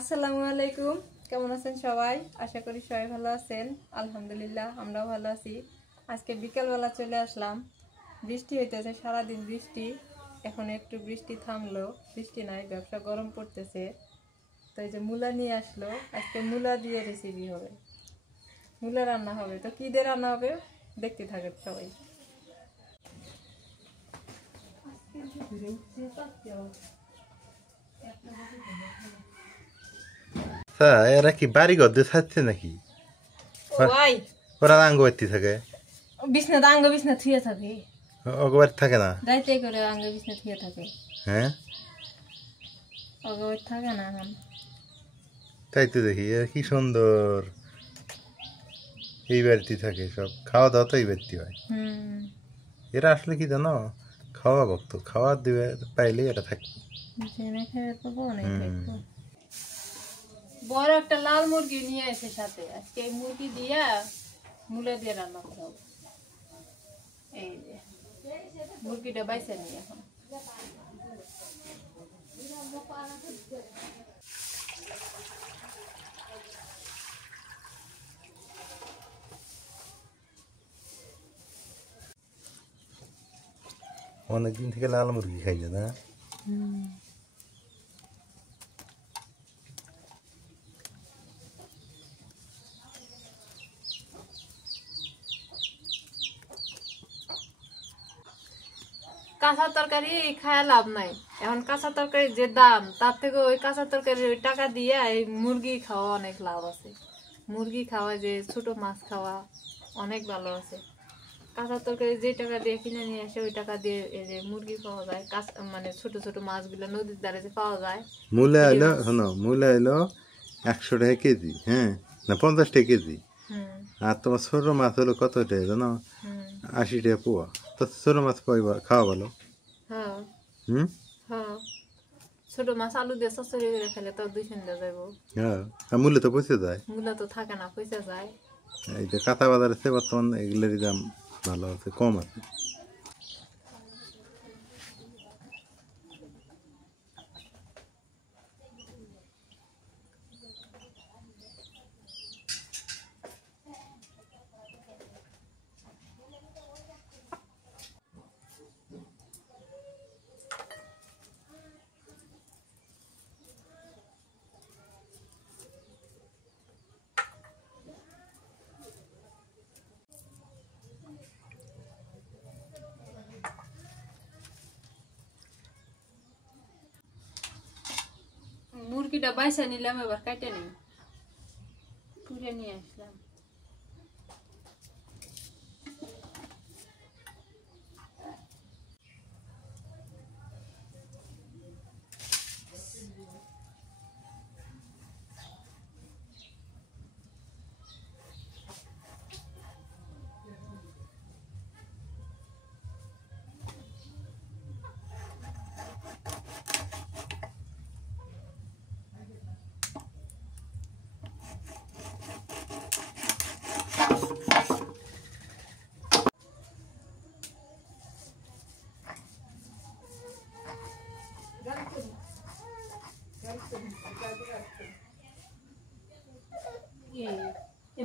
আসসালামু আলাইকুম। কেমন আছেন সবাই? আশা করি সবাই ভালো আছেন। আলহামদুলিল্লাহ আমরাও ভালো আছি। আজকে বিকালবেলা চলে আসলাম। বৃষ্টি হইতেছে, সারাদিন বৃষ্টি। এখন একটু বৃষ্টি থামলো, বৃষ্টি নাই, ব্যবসা গরম পড়তেছে। তো এই যে মূলা নিয়ে আসলো, আজকে মূলা দিয়ে রেসিপি হবে, মূলা রান্না হবে। তো কি দিয়ে রান্না হবে দেখতে থাকেন সবাই। এরা কি বাড়ি ঘর দিয়ে থাকছে নাকি? ওরা আঙ্গ বাড়তি থাকে, বিছনা আঙ্গ বিছনা থুয়ে থাকে, অগবাড়ি থাকে না, রাইতে করে আঙ্গ বিছনা থুয়ে থাকে। হ্যাঁ অগবাড়ি থাকে না এখন। তাই তো দেখি এরা কি সুন্দর এই বাড়িতে থাকে, সব খাওয়া দাওয়া তো এই বাড়িতে হয়। এরা আসলে কি জানো, খাওয়া ভক্ত, খাওয়া দিবে পাইলে এরা থাকবে। বড় একটা লাল মুরগি নিয়ে এসে সাথে, আজকে এই মুরগি দিয়া মূলা দিয়ে রান্না করব। এই যে মুরগিটা বাইছে নিয়ে এখন অনেকদিন থেকে লাল মুরগি খাই না। কাঁচা তরকারি খায় লাভ নাই। এখন কাঁচা তরকারির যে দাম, তার থেকে ওই কাঁচা তরকারির ওই টাকা দিয়ে এই মুরগি খাওয়া অনেক লাভ আছে। মুরগি খাওয়া, যে ছোট মাছ খাওয়া অনেক ভালো আছে। কাঁচা তরকারি যে টাকা দিয়ে কিনে নিয়ে আসে, ওই টাকা দিয়ে এই যে মুরগি পাওয়া যায়, মানে ছোট ছোট মাছগুলো নদীর ধারে যে পাওয়া যায়। মূলা এলো, শোনো, মূলা এলো 100 টাকা কেজি, হ্যাঁ না 50 টাকা কেজি। আর তোমার ছোট মাছ হলো কত টাকা জানো? 80 টাকা পোয়া। তো ছোট মাছ পাইবা, খাওয়া ভালো। ছোট মাছ আলু দিয়ে চচ্চড়ি করে খেলে তো 2 সন্ধ্যা যাবো। হ্যাঁ, আর মূল্য তো পয়সা যায়, মূলা তো থাকে না, পয়সা যায়। এই যে কাঁচা বাজার আছে বর্তমান, এগুলোরই দাম ভালো আছে, কম আছে। মুরগিটা বাইসা নিলাম, এবার কাটে নিই, পুড়ে নিয়ে আসলাম।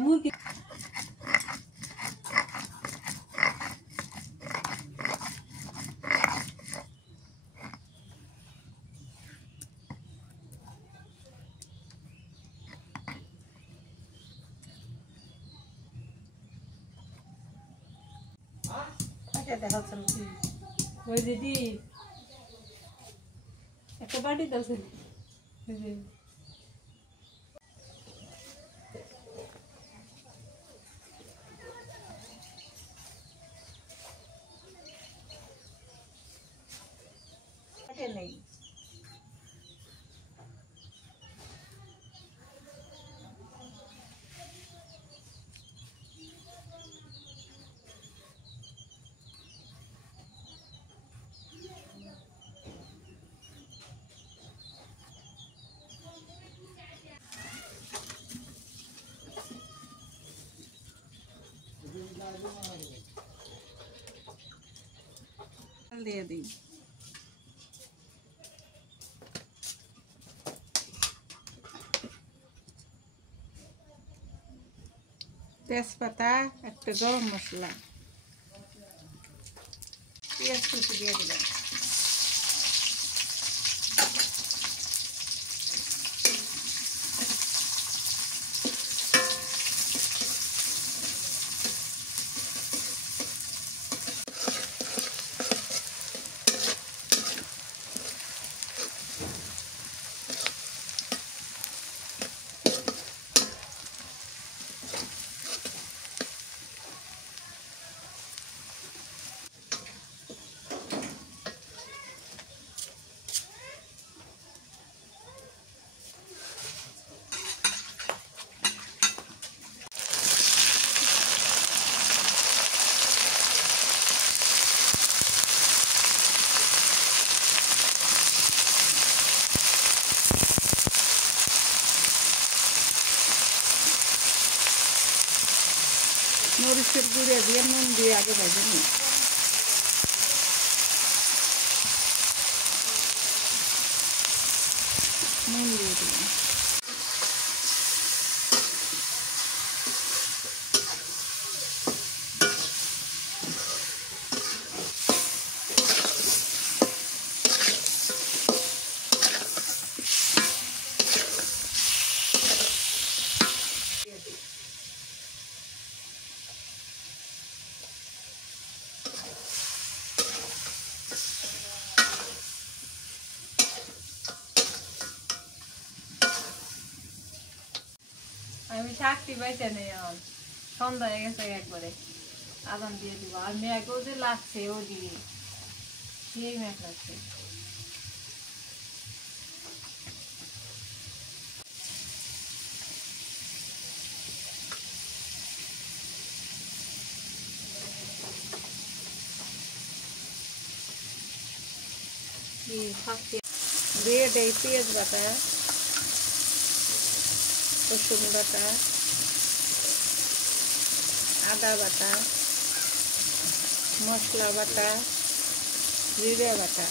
মুরগি ওই দিদি একটা বাটি দাও। নেই দিয়ে দিই। তেজপাতা, একটা গরম মশলা, পেঁয়াজ কুচি দিয়ে দিলাম। মরিচের গুঁড়ো দিয়ে নুন দিয়ে আগে ভেজে নিই। নুন দিয়ে দিলাম। আমি শাকটি বাইতে নেই, এখন সন্ধ্যা হয়ে গেছে, একবারে আদান দিয়ে দিব। আর মেঘও যে লাগছে ওদিকে, সেই মেঘ লাগছে। দিয়ে দেই পেঁয়াজ বাটা, রসুন বাটা, আদা বাটা, মশলা বাটা, জিরে বাটা।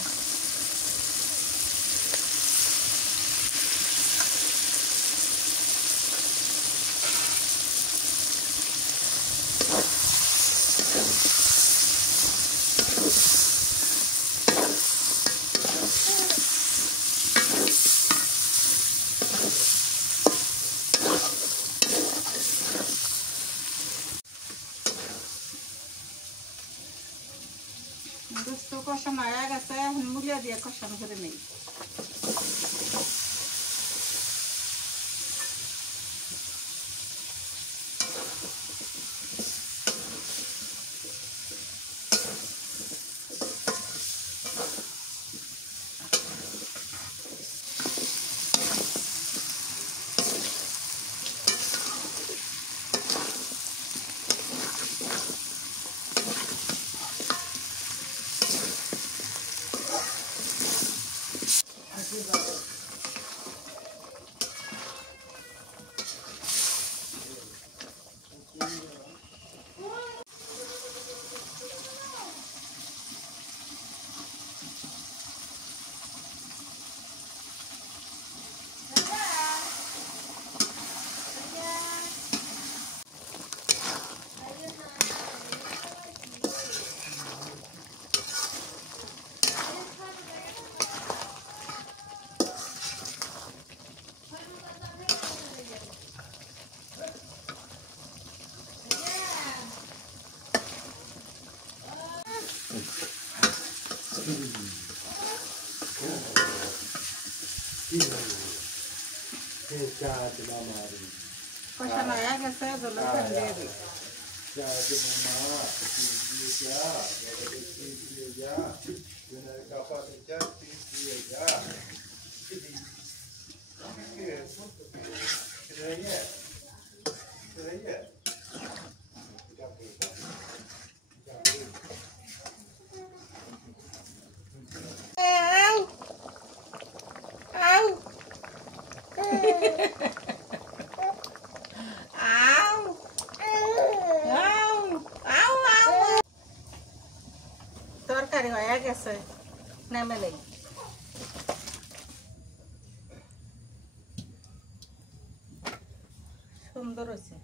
গোস্ত কষানো হয়ে গেছে, এখন মুলিয়া দিয়ে কষানো করে নেই। কষানো হয়ে গেছে, জলের পানি দিয়ে দিই। তরকারি হয়ে গেছে, নামে নেই। সুন্দর হয়েছে।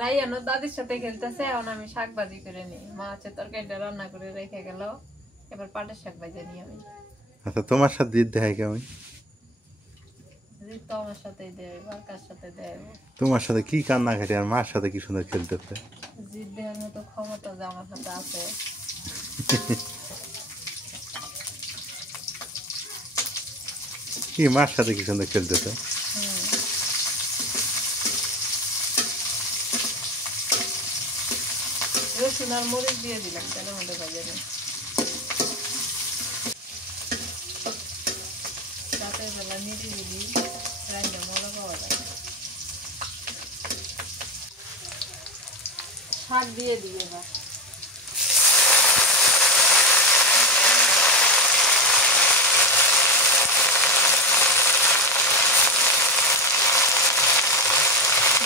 রাইয়ানো দাদির সাথে খেলতেছে, এখন আমি শাক ভাজি করে নিই। মা হচ্ছে তরকারিটা রান্না করে রেখে গেল, এবার পাটের শাক ভাজি নিই আমি। আচ্ছা তোমার সাথে জিদ দেখাই কেমন? জিদ তো আমার সাথেই দেয়, আর কার সাথে দেয়? তোমার সাথে কি কান্না কাটে আর মার সাথে কি সুন্দর খেলতেছে। জিদ দেওয়ার মতো ক্ষমতা যে আমার সাথে আছে। কি মার সাথে কি সুন্দর খেলতেছে। রসুন আর মরিচ দিয়ে দিলাম তেলের মধ্যে ভাজে নিই। রাতের বেলা নিরিবিলি রান্না মজা পাওয়া যায়। শাক দিয়ে দিই এবার।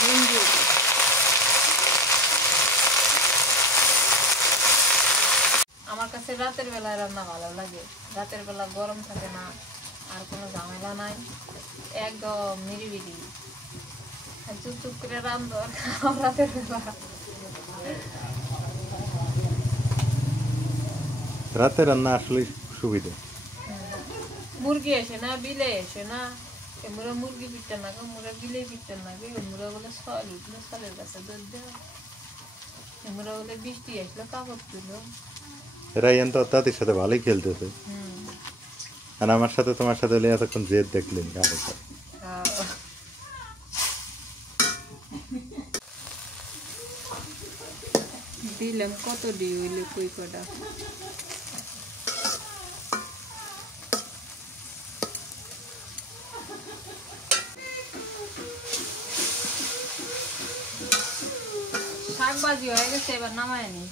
নুন দিয়ে দিই। আমার কাছে রাতের বেলায় রান্না ভালো লাগে। রাতের বেলা গরম থাকে না, আর কোনো ঝামেলা নাই, একদম নিরিবিলি চুপ চুপ করে রান্ধো আর খাও রাতের বেলা। রাতে রান্না আসলে সুবিধা। মুরগি এসে না, বিলে এসে না, মুরা মুরগি পিটতে না গো, মুরা বিলে পিটতে না গো, মুরা বলে সল উঠলো, সলের কাছে দুধ দেওয়া, মুরা বলে বৃষ্টি আসলো কাপড় তুলো। রায়ান তো দাদির সাথে ভালোই খেলতেছে, আর আমার সাথে তোমার সাথে হলে এতক্ষণ জেদ দেখলেন। দিলাম কত দিয়ে হইলে কই কটা। শাক ভাজি হয়ে গেছে, এবার নামায় নি।